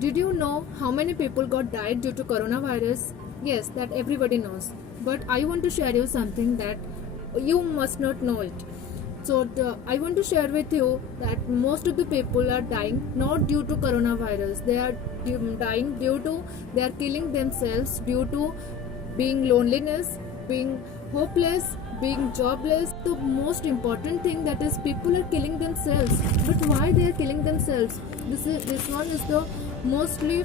Did you know how many people got died due to coronavirus? Yes, that everybody knows. But I want to share you something that you must not know it. So I want to share with you that most of the people are dying not due to coronavirus. They are dying due to they are killing themselves due to being loneliness, being hopeless, being jobless. The most important thing that is people are killing themselves. But why they are killing themselves? This one is the mostly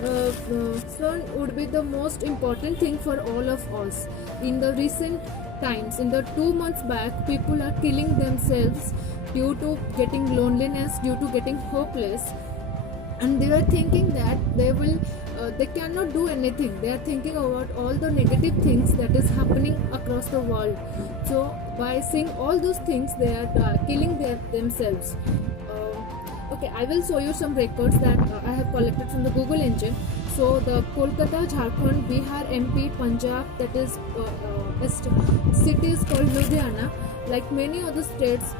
this one would be the most important thing for all of us in the recent times. In the 2 months back, people are killing themselves due to getting loneliness, due to getting hopeless, and they are thinking that they cannot do anything. They are thinking about all the negative things that is happening across the world. So by seeing all those things, they are killing themselves. Okay, I will show you some records that I have collected from the Google engine. So the Kolkata, Jharkhand, Bihar, MP, Punjab, that is cities called Ludhiana, like many other states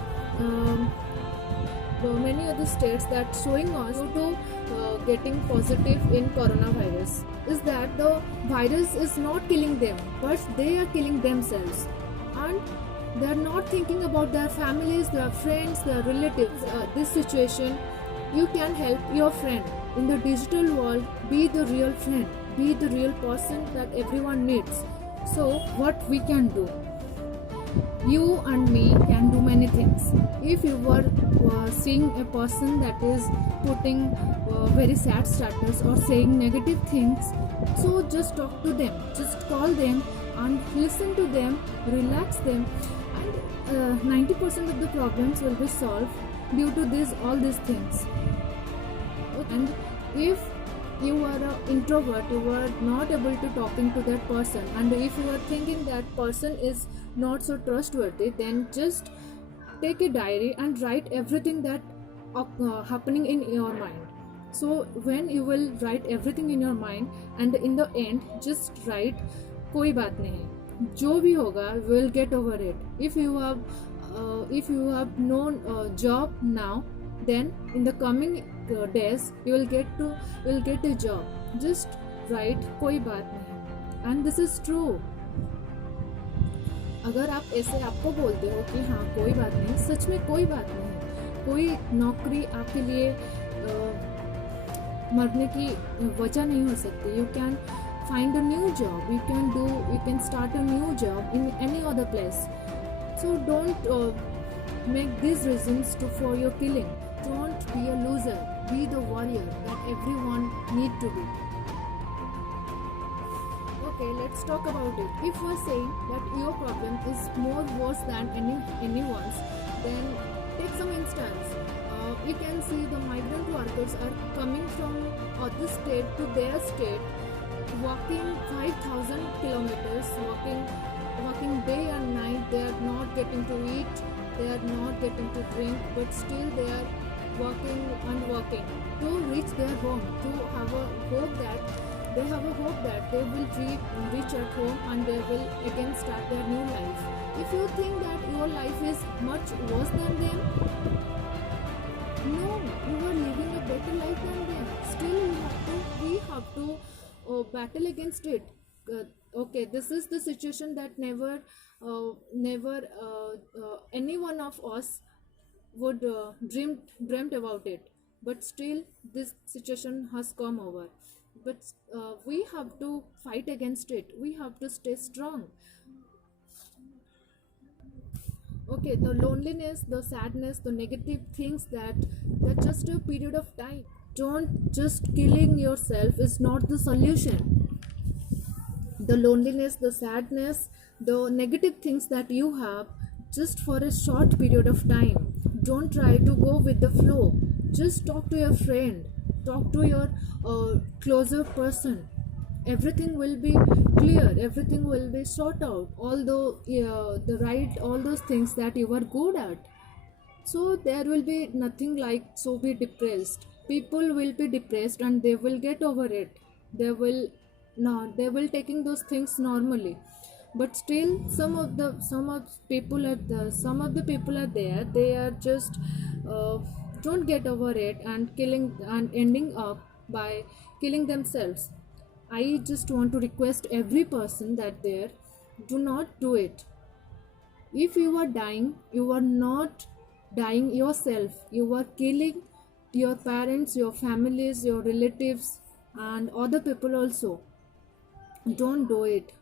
that showing us due to getting positive in coronavirus is that the virus is not killing them, but they are killing themselves, and they are not thinking about their families, their friends, their relatives. This situation, you can help your friend in the digital world. Be the real friend, be the real person that everyone needs. So what we can do, you and me can do many things. If you were seeing a person that is putting very sad status or saying negative things, so just talk to them, just call them and listen to them, relax them, and 90% of the problems will be solved due to all these things. And if you are an introvert, you are not able to talking to that person, and if you are thinking that person is not so trustworthy, then just take a diary and write everything that happening in your mind. So when you will write everything in your mind, and in the end just write, कोई बात नहीं, जो भी होगा will get over it. If you have known job now, then in the coming days you will get a job. Just write कोई बात नहीं, and this is true. अगर आप ऐसे आपको बोलते हो कि हाँ कोई बात नहीं, सच में कोई बात नहीं, कोई नौकरी आपके लिए मरने की वजह नहीं हो सकती. You can find a new job, you can start a new job in any other place. So don't make these reasons for your killing. Don't be a loser, be the warrior that everyone need to be. Okay, let's talk about it. If you are saying that your problem is more worse than anyone's, then take some instance. You can see the migrant workers are coming from other state to their state, walking 5,000 kilometers, walking day and night. They are not getting to eat, they are not getting to drink, but still they are walking and walking to reach their home, to have a hope that they will reach at home and they will again start their new life. If you think that your life is much worse than them, no, you are living a better life than them. Still we have to battle against it. Okay, this is the situation that never any one of us would dreamt about it, but still this situation has come over. But we have to fight against it, we have to stay strong. Okay, the loneliness, the sadness, the negative things, that's just a period of time. Don't just killing yourself is not the solution. The loneliness, the sadness, the negative things that you have, just for a short period of time. Don't try to go with the flow. Just talk to your friend, talk to your closer person. Everything will be clear, everything will be sorted out, although all those things that you are good at. So there will be nothing like so be depressed. People will be depressed and they will get over it. They will taking those things normally. But still some of the people are there, they are just don't get over it and killing and ending up by killing themselves. I just want to request every person that there, do not do it. If you are dying, you are not dying yourself, you are killing your parents, your families, your relatives, and other people also. Don't do it.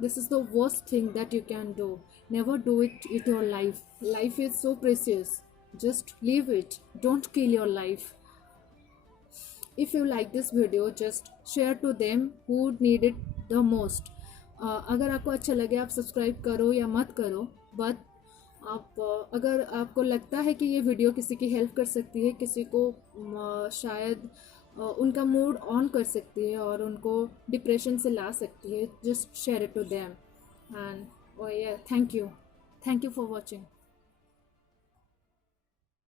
This is the worst thing that you can do. Never do it with your life. Life is so precious. Just leave it. Don't kill your life. If you like this video, just share to them who need it the most. अगर आपको अच्छा लगे आप subscribe करो या मत करो, but अगर आपको लगता है कि ये वीडियो किसी की हेल्प कर सकती है, किसी को शायद उनका मूड ऑन कर सकती है और उनको डिप्रेशन से ला सकती है, just share it to them. And thank you for watching.